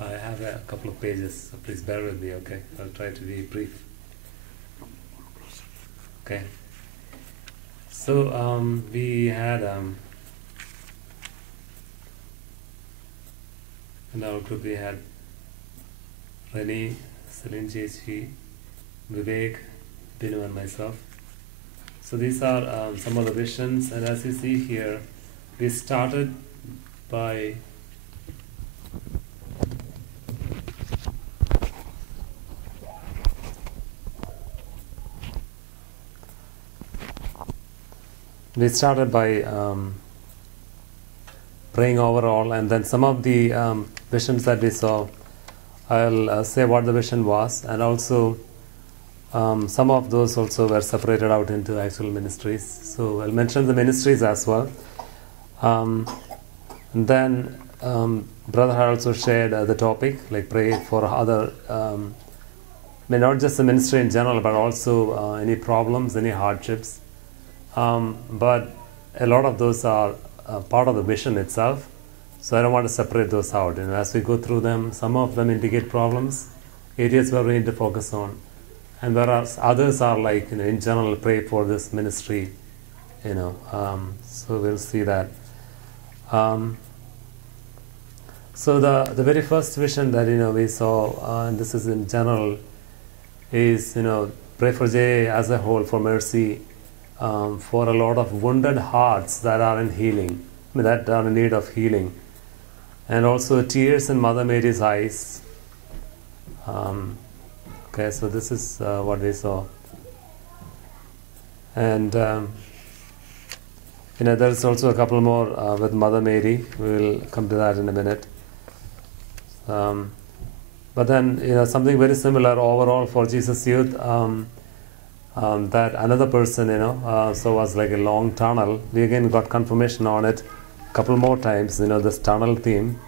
I have a couple of pages, so please bear with me, okay? I'll try to be brief. Okay. So we had in our group we had Renee, Celine Chechi, Vivek, Binu and myself. So these are some of the visions, and as you see here, we started by praying overall, and then some of the visions that we saw, I'll say what the vision was, and also some of those also were separated out into actual ministries. So I'll mention the ministries as well. And then Brother had also shared the topic, like pray for other, not just the ministry in general, but also any problems, any hardships. But a lot of those are part of the vision itself, so I don't want to separate those out. As we go through them, some of them indicate problems, areas where we need to focus on, and whereas others are like, in general, pray for this ministry, so we'll see that. So the very first vision that we saw, and this is in general, is pray for Jay as a whole for mercy. For a lot of wounded hearts that are in healing, that are in need of healing, and also tears in Mother Mary's eyes. Okay, so this is what we saw, and there's also a couple more with Mother Mary. We will come to that in a minute. But then something very similar overall for Jesus Youth. That another person, so was like a long tunnel. We again got confirmation on it a couple more times, this tunnel theme.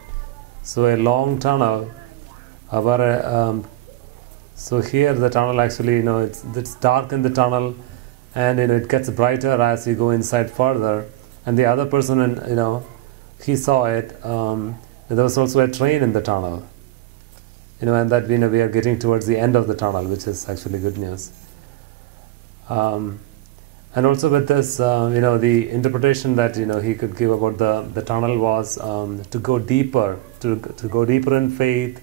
So a long tunnel, so here the tunnel actually, it's dark in the tunnel, and it gets brighter as you go inside further. And the other person, he saw it. There was also a train in the tunnel, and that we are getting towards the end of the tunnel, which is actually good news. And also with this, the interpretation that he could give about the tunnel was to go deeper, to go deeper in faith,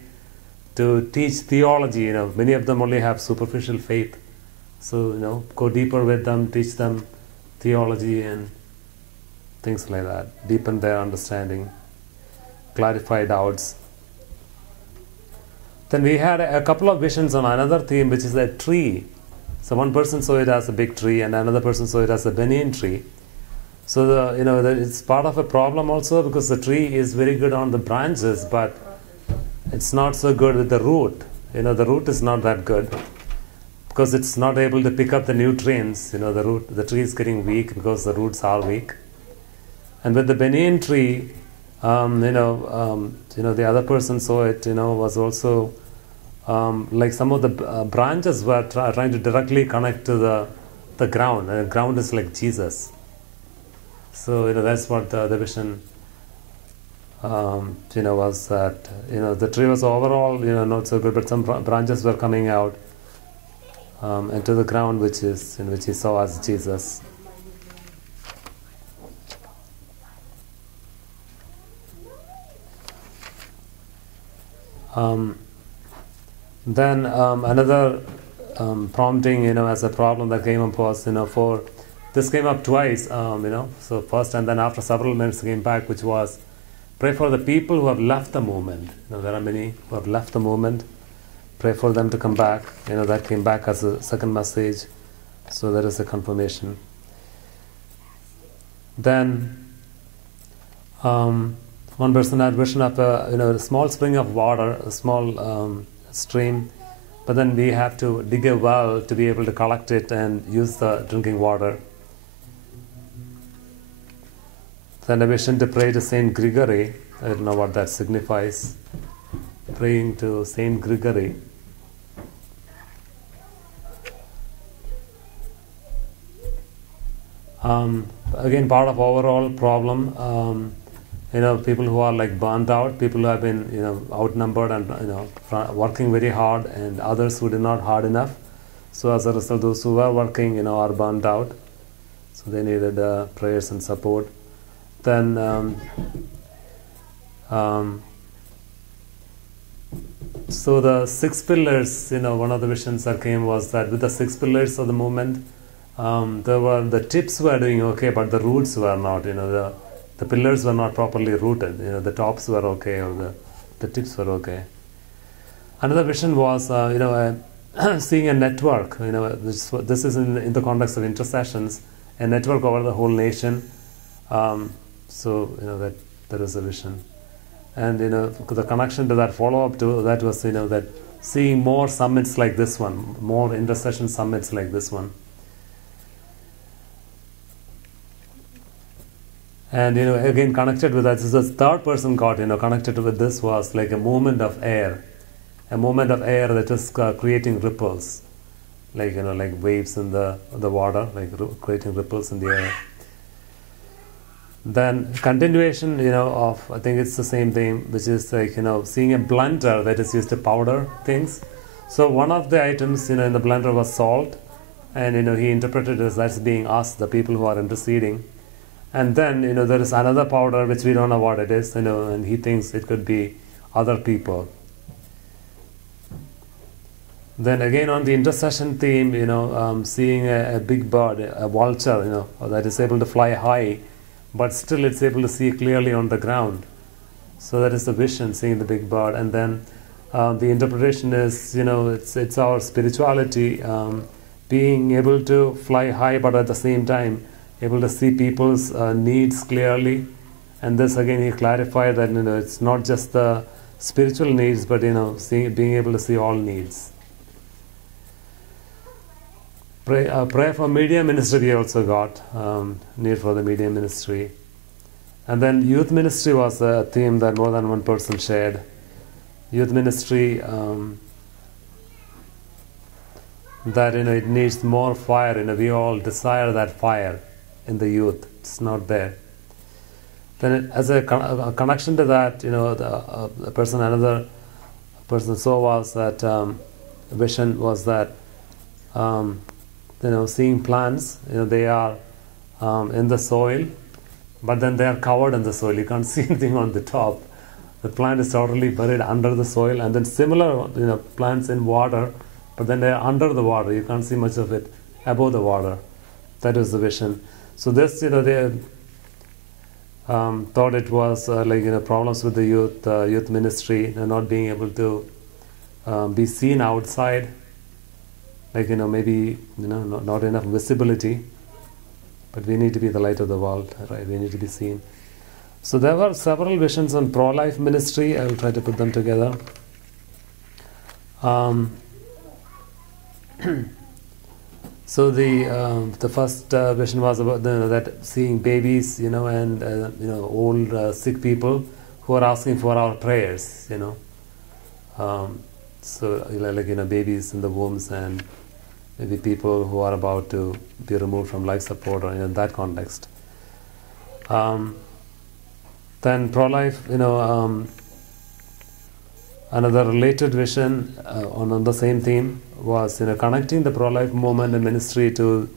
to teach theology. Many of them only have superficial faith, so go deeper with them, teach them theology and things like that, deepen their understanding, clarify doubts. Then we had a couple of visions on another theme, which is a tree. So one person saw it as a big tree, and another person saw it as a banyan tree. So it's part of a problem also, because the tree is very good on the branches, but it's not so good with the root. The root is not that good, because it's not able to pick up the nutrients. The tree is getting weak because the roots are weak. And with the banyan tree, the other person saw it. Was also. Like some of the branches were trying to directly connect to the ground, and the ground is like Jesus. So that's what the vision was, that the tree was overall not so good, but some branches were coming out into the ground, which he saw as Jesus. Then another prompting, as a problem that came up was, for this came up twice, so first and then after several minutes came back, which was pray for the people who have left the movement. There are many who have left the movement. Pray for them to come back. That came back as a second message. So there is a confirmation. Then one person had vision of a small spring of water, a small stream, but then we have to dig a well to be able to collect it and use the drinking water. Then a vision to pray to Saint Gregory. I don't know what that signifies. Praying to Saint Gregory. Again, part of overall problem. people who are like burnt out, people who have been, outnumbered and, working very hard, and others who did not hard enough. So as a result, those who were working, are burnt out. So they needed prayers and support. Then so the 6 pillars, one of the visions that came was that with the 6 pillars of the movement, the tips were doing okay, but the roots were not. The pillars were not properly rooted. The tops were okay, or the tips were okay. Another vision was, seeing a network. This is in the context of intercessions, a network over the whole nation. That is a vision. And the connection to that, follow-up to that was that seeing more summits like this one, more intercession summits like this one. And again, connected with that, this is the third person God connected with this was like a movement of air, that is creating ripples, like like waves in the water, like creating ripples in the air. Then continuation, of, I think it's the same thing, which is like, seeing a blender that is used to powder things. So one of the items, in the blender was salt, and, he interpreted it as that's being us, the people who are interceding. And then, there is another powder which we don't know what it is, and he thinks it could be other people. Then again on the intercession theme, seeing a big bird, a vulture, that is able to fly high, but still it's able to see clearly on the ground. So that is the vision, seeing the big bird. And then the interpretation is, it's our spirituality, being able to fly high, but at the same time able to see people's needs clearly. And this again, he clarified that it's not just the spiritual needs, but being able to see all needs. Prayer for media ministry we also got, need for the media ministry. And then youth ministry was a theme that more than one person shared. Youth ministry, that it needs more fire. We all desire that fire in the youth. It's not there. Then as a connection to that, another person saw was that vision was that seeing plants, they are in the soil, but then they are covered in the soil. You can't see anything on the top. The plant is totally buried under the soil. And then similar, plants in water, but then they are under the water. You can't see much of it above the water. That is the vision. So this, they thought it was problems with the youth ministry, not being able to be seen outside. Maybe not enough visibility, but we need to be the light of the world, right? We need to be seen. So there were several visions on pro-life ministry. I will try to put them together. So the first vision was about that seeing babies, and old sick people who are asking for our prayers, So babies in the wombs, and maybe people who are about to be removed from life support, or in that context. Then pro-life, another related vision on the same theme was connecting the pro-life movement and ministry to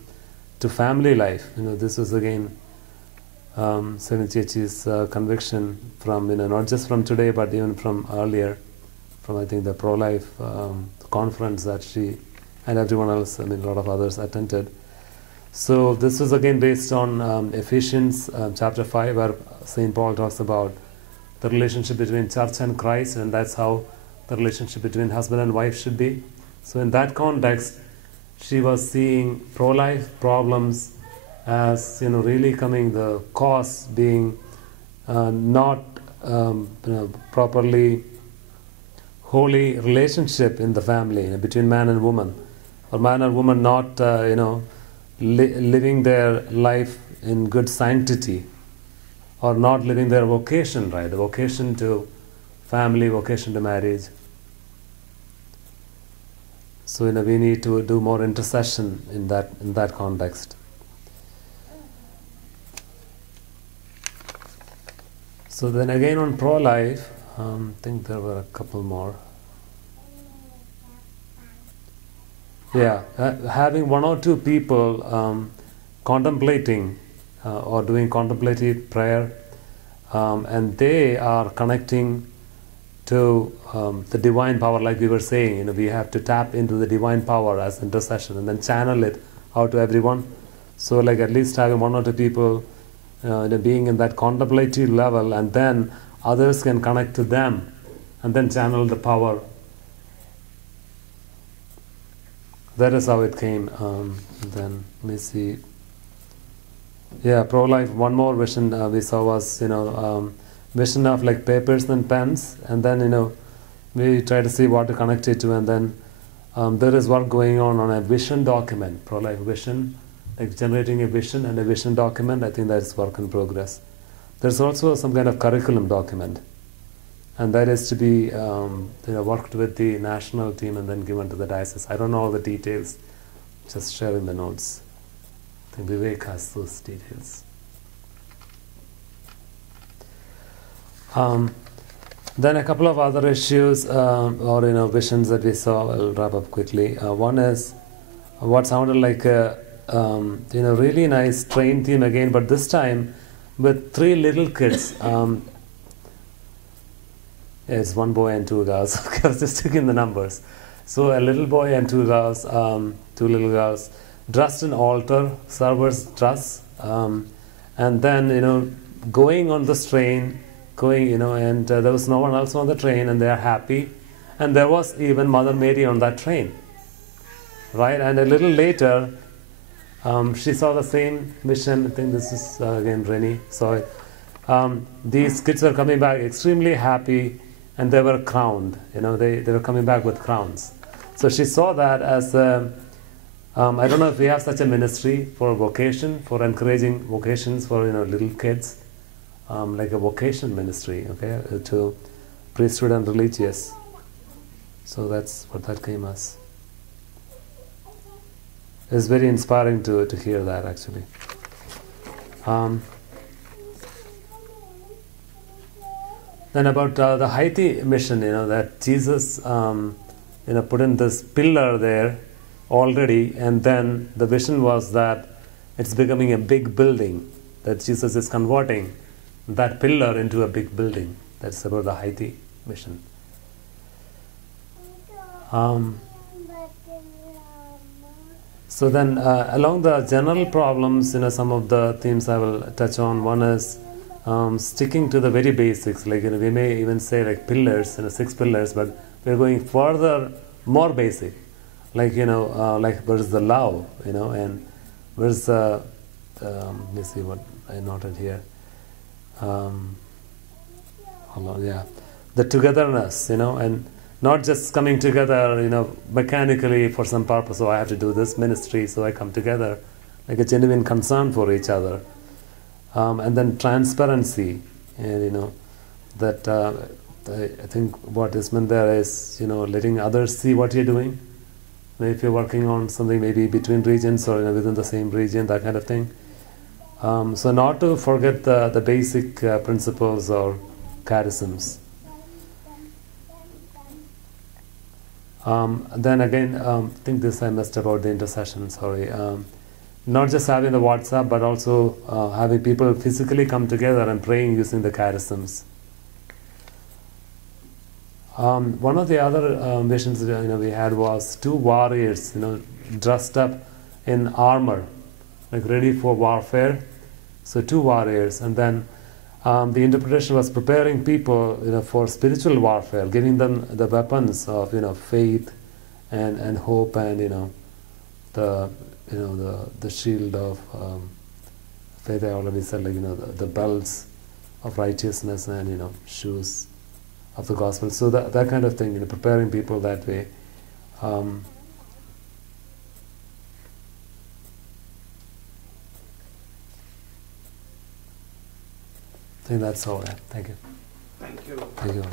family life. This was again Senichi's conviction from not just from today, but even from earlier, from I think the pro-life conference that she and everyone else, a lot of others attended. So this was again based on Ephesians chapter 5, where St. Paul talks about the relationship between church and Christ, and that's how the relationship between husband and wife should be. So in that context, she was seeing pro-life problems as really coming, the cause being not properly holy relationship in the family between man and woman, or man and woman not living their life in good sanctity, or not living their vocation right, the vocation to family, vocation to marriage. So we need to do more intercession in that context. So then again on pro-life, I think there were a couple more. Yeah, having one or two people contemplating or doing contemplative prayer, and they are connecting to the divine power, like we were saying. We have to tap into the divine power as intercession and then channel it out to everyone. So like at least having one or two people being in that contemplative level, and then others can connect to them and then channel the power. That is how it came. Then let me see. Yeah, pro-life. One more vision we saw was vision of like papers and pens, and then we try to see what to connect it to, and then there is work going on a vision document, pro-life vision, like generating a vision and a vision document. I think that's work in progress. There's also some kind of curriculum document, and that is to be worked with the national team and then given to the diocese. I don't know all the details, just sharing the notes. I think Vivek has those details. Then a couple of other issues or visions that we saw. I'll wrap up quickly. One is what sounded like a really nice train theme again, but this time with 3 little kids. It's 1 boy and 2 girls. I was just checking the numbers. So a little boy and 2 girls, 2 little girls, dressed in altar, server's dress, and then going on this train, and there was no one else on the train, and they are happy, and there was even Mother Mary on that train, right? And a little later, she saw the same mission. I think this is again Rennie saw it. These kids were coming back extremely happy, and they were crowned. They were coming back with crowns. So she saw that as I don't know if we have such a ministry for vocation, for encouraging vocations for little kids, like a vocation ministry, okay, to priesthood and religious. So that's what that came as. It's very inspiring to hear that, actually. Then about the Haiti mission, that Jesus put in this pillar there already, and then the vision was that it's becoming a big building, that Jesus is converting that pillar into a big building. That's about the Haiti mission. So then along the general problems, some of the themes I will touch on. One is sticking to the very basics, like we may even say like pillars, 6 pillars, but we're going further, more basic, like like where's the love, and where's the let me see what I noted here. Hold on, yeah, the togetherness, and not just coming together, mechanically for some purpose. So I have to do this ministry, so I come together, like a genuine concern for each other. And then transparency, and that I think what is meant there is letting others see what you're doing. If you're working on something maybe between regions or within the same region, that kind of thing. So not to forget the basic principles or charisms. Then again, I think this I missed about the intercession. Sorry. Not just having the WhatsApp, but also having people physically come together and praying using the charisms. One of the other visions we had was 2 warriors, dressed up in armor, like ready for warfare. So 2 warriors, and then the interpretation was preparing people, for spiritual warfare, giving them the weapons of faith and hope, and the shield of faith. I already said, like the belts of righteousness, and shoes of the gospel. So that kind of thing, preparing people that way. I think that's all. Thank you. Thank you. Thank you.